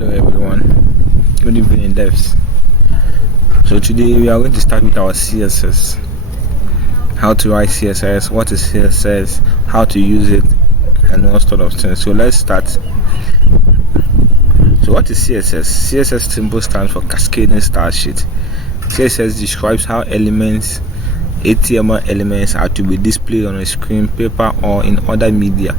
Hello everyone, good evening devs. So today we are going to start with our CSS. How to write CSS, what is CSS, how to use it, and all sort of things. So let's start. So what is CSS? CSS symbol stands for cascading style sheet. CSS describes how elements, HTML elements are to be displayed on a screen, paper, or in other media.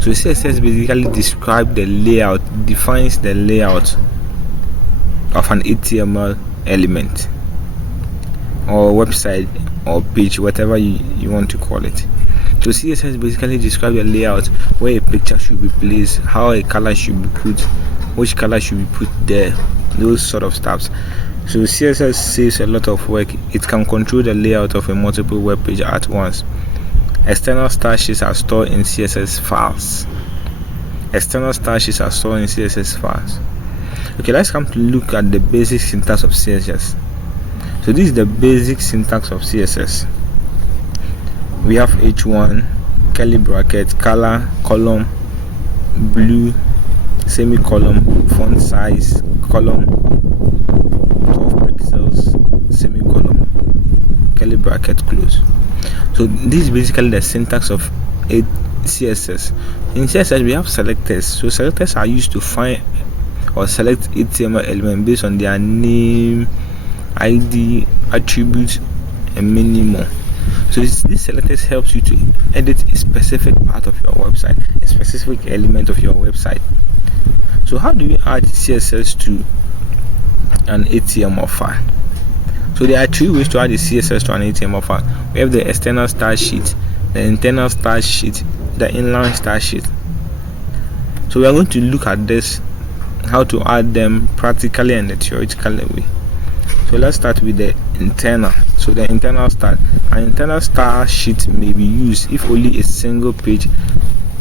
So CSS basically describes the layout, defines the layout of an HTML element or website or page, whatever you want to call it. So CSS basically describes the layout, where a picture should be placed, how a color should be put, which color should be put there, those sort of stuff. So CSS saves a lot of work. It can control the layout of a multiple web page at once. External style sheets are stored in CSS files. Okay, let's come to look at the basic syntax of CSS. So this is the basic syntax of CSS. We have h1, curly bracket, color, column, blue, semicolon, font size, column, 12 pixels, semicolon, curly bracket, close. So this is basically the syntax of CSS. In CSS we have selectors. So selectors are used to find or select HTML element based on their name, ID, attributes, and many more. So this selectors helps you to edit a specific part of your website, a specific element of your website. So how do we add CSS to an HTML file? So there are three ways to add a CSS to an HTML file. We have the external style sheet, the internal style sheet, the inline style sheet. So we are going to look at this, how to add them practically and the theoretical way. So let's start with the internal. So the internal style. An internal style sheet may be used if only a single page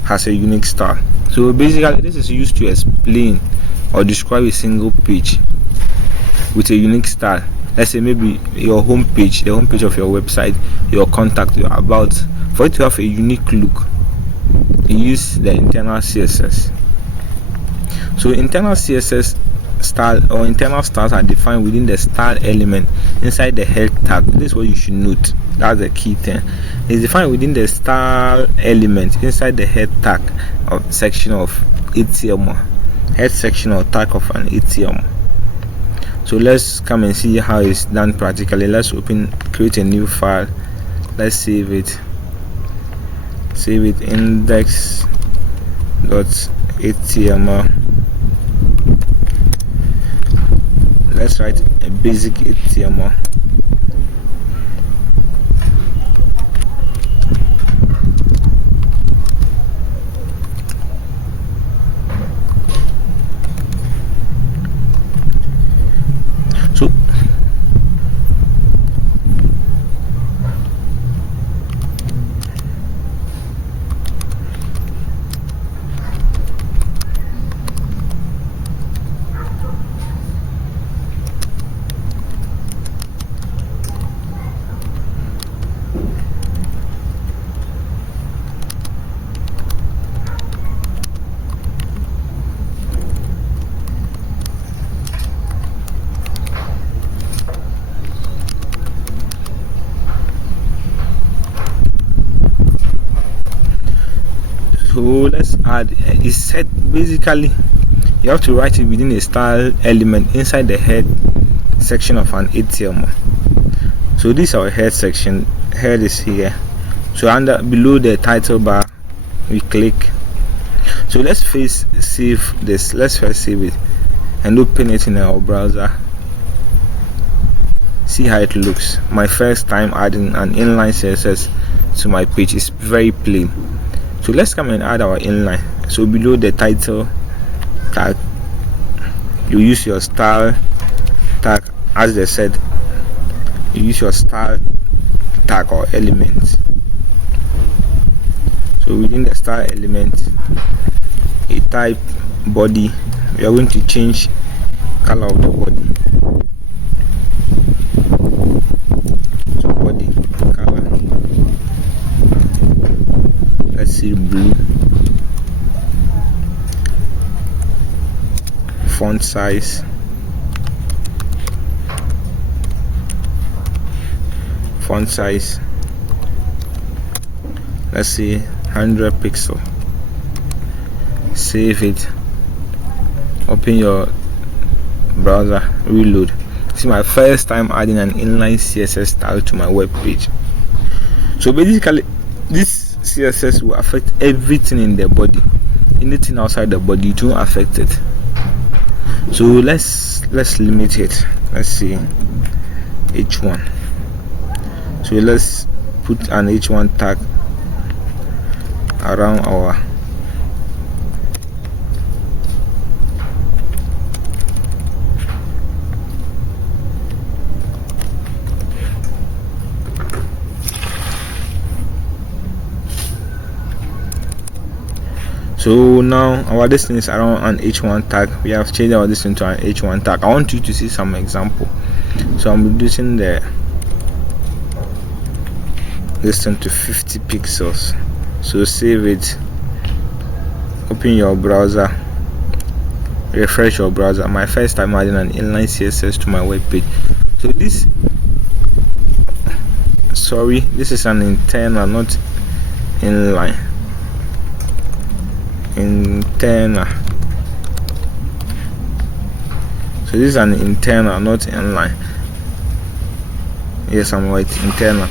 has a unique style. So basically this is used to explain or describe a single page with a unique style. Let's say maybe your home page, the home page of your website, your contact, your about. For it to have a unique look, you use the internal CSS. So internal CSS style or internal styles are defined within the style element inside the head tag. This is what you should note. That's the key thing. It's defined within the style element inside the head tag of section of HTML. Head section or tag of an HTML. So let's come and see how it's done practically. Let's create a new file. Let's save it. Save it index.html. Let's write a basic HTML. So let's add. It's set basically you have to write it within a style element inside the head section of an HTML. So this is our head section. Head is here. So below the title bar we click. So let's first save this. Let's first save it and open it in our browser. See how it looks. My first time adding an inline CSS to my page is very plain. So let's come and add our inline. So below the title tag, you use your style tag. As they said, you use your style tag or element. So within the style element, a type body. We are going to change color of the body. So body color. Let's see blue. font size, let's see 100 pixel. Save it, open your browser, reload. This is my first time adding an inline CSS style to my web page. So basically this CSS will affect everything in the body. Anything outside the body, it won't affect it. So let's limit it. Let's see h1. So let's put an h1 tag around our So now our distance is around an h1 tag. We have changed our distance to an h1 tag. I want you to see some example. So I'm reducing the distance to 50 pixels. So save it, open your browser, refresh your browser. My first time adding an inline CSS to my web page. So this is an internal, not inline. Internal. So this is an internal, not inline. Yes, I'm right, internal.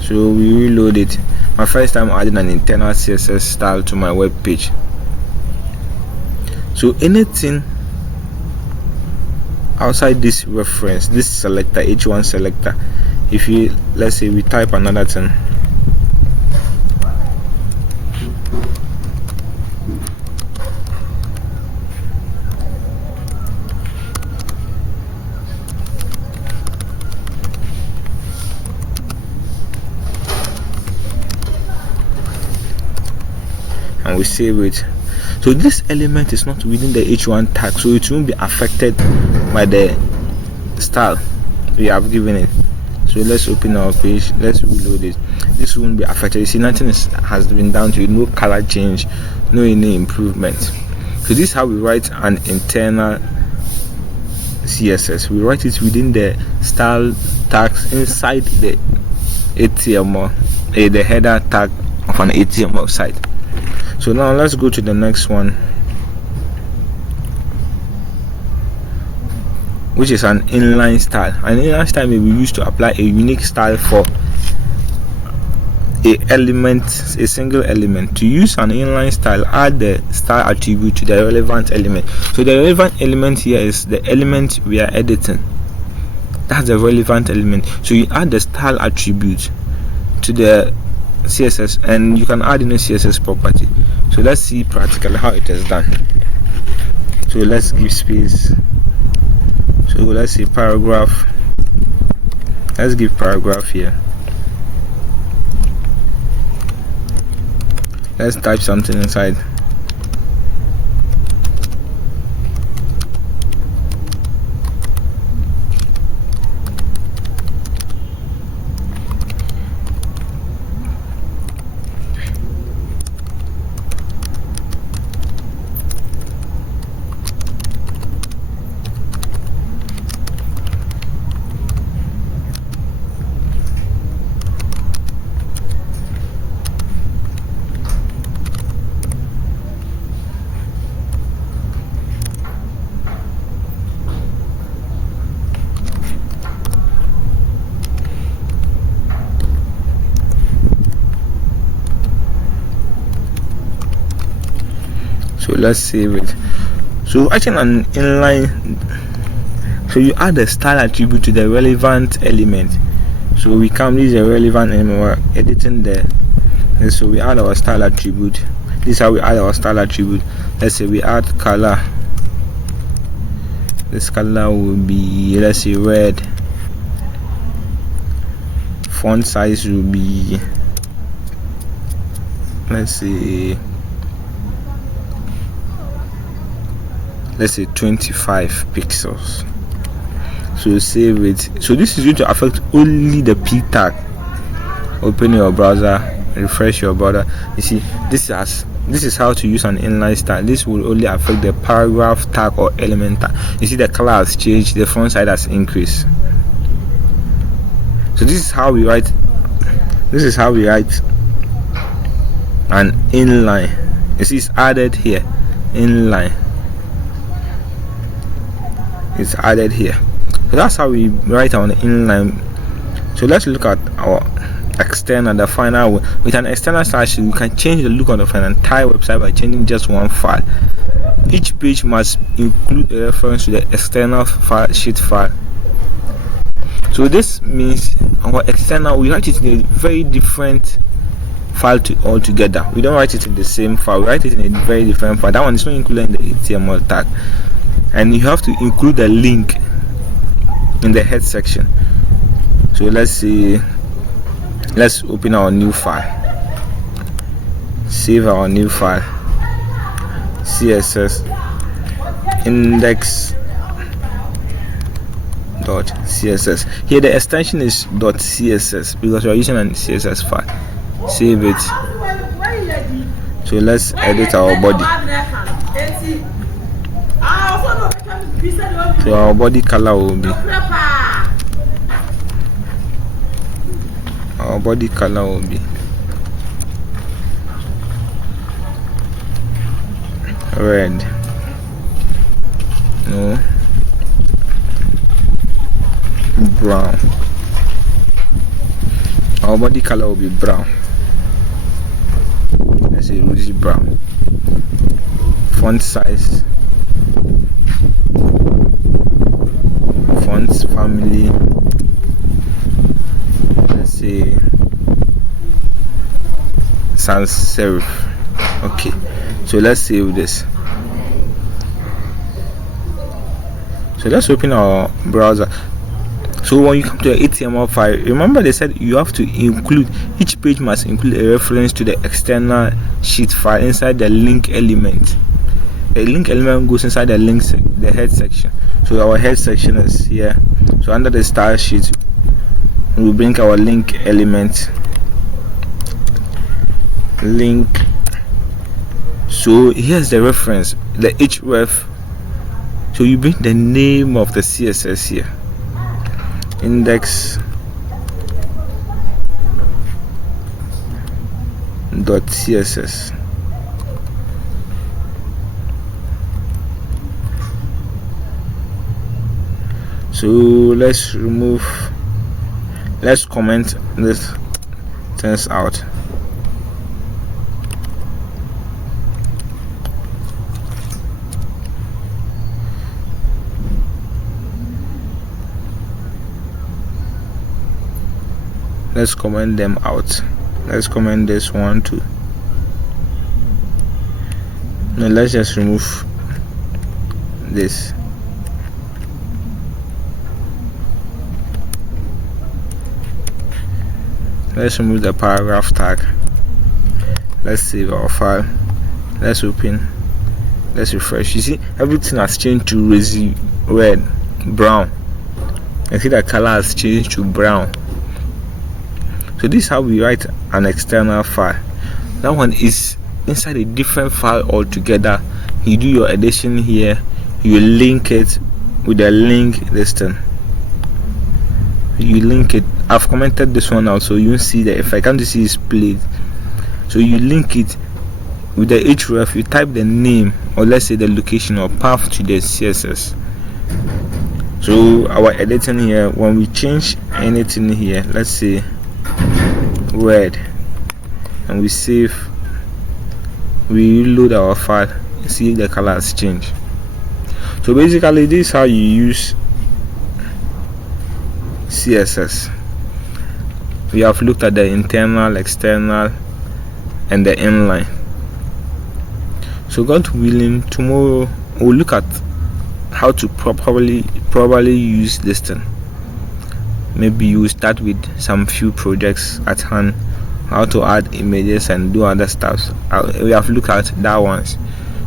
So we reload it. My first time adding an internal CSS style to my web page. So anything outside this reference, this selector, h1 selector, if you, let's say we type another thing, and we save it. So this element is not within the h1 tag, so it won't be affected by the style we have given it. So let's open our page, let's reload it. This won't be affected. You see, nothing has been done to it, no color change, no any improvement. So this is how we write an internal CSS. We write it within the style tags inside the HTML, the header tag of an HTML site. So now let's go to the next one, which is an inline style. An inline style may be used to apply a unique style for a single element. To use an inline style, add the style attribute to the relevant element. So the relevant element here is the element we are editing. That's the relevant element. So you add the style attribute to the CSS, and you can add in a CSS property. So let's see practically how it is done. So let's give space. So let's see paragraph. Let's give paragraph here. Let's type something inside. So let's save it. So actually an inline, so you add a style attribute to the relevant element. So we come, this is a relevant element, we're editing there, and so we add our style attribute. This is how we add our style attribute. Let's say we add color. This color will be, let's say, red. Font size will be, let's say 25 pixels. So save it. So this is going to affect only the p tag. Open your browser, refresh your browser. You see, this has this is how to use an inline style. This will only affect the paragraph tag or element tag. You see the color has changed, the font size has increased. So this is how we write an inline. You see it's added here, inline, it's added here. So that's how we write our inline. So let's look at our external, the final one. With an external style sheet, you can change the look of an entire website by changing just one file. Each page must include a reference to the external file, sheet file. So this means our external, we write it in a very different file altogether. We don't write it in the same file, we write it in a very different file. That one is not included in the HTML tag, and you have to include the link in the head section. So let's open our new file, save our new file, CSS index.css. Here the extension is .css because we are using an CSS file. Save it. So let's edit our body. So our body color will be red. No, brown. Our body color will be brown. Let's say rosy brown. Font size, font family, let's say sans serif. Okay, so let's save this. So let's open our browser. So when you come to the HTML file, remember they said you have to include, each page must include a reference to the external sheet file inside the link element. A link element goes inside the the head section. So our head section is here. So under the style sheet, we bring our link element. Link. So here's the reference, the href. So you bring the name of the CSS here, index.css. So let's comment this things out. Let's comment them out. Let's comment this one too. Now let's just remove this. Let's remove the paragraph tag. Let's save our file. Let's open. Let's refresh. You see everything has changed to rosy red, brown. I see the color has changed to brown. So this is how we write an external file. That one is inside a different file altogether. You do your addition here, you link it with the link listing. You link it. I've commented this one out, so you see the effect. Can't you see it's played? So you link it with the href. You type the name, or let's say the location or path to the CSS. So our editing here, when we change anything here, let's say red, and we save, we reload our file, see the color has changed. So basically this is how you use CSS. We have looked at the internal, external, and the inline. So God willing, tomorrow we'll look at how to properly use this thing. Maybe you start with some few projects at hand, how to add images and do other stuff. We have looked at that once,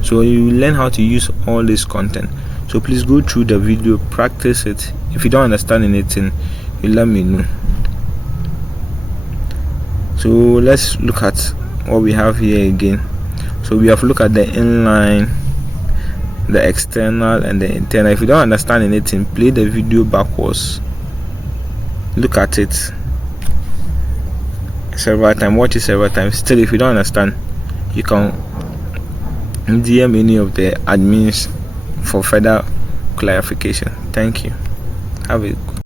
so you learn how to use all this content. So please go through the video, practice it. If you don't understand anything, you let me know. So let's look at what we have here again. So we have looked at the inline, the external, and the internal. If you don't understand anything, play the video backwards, look at it several times, watch it several times. Still, if you don't understand, you can DM any of the admins for further clarification. Thank you. Have a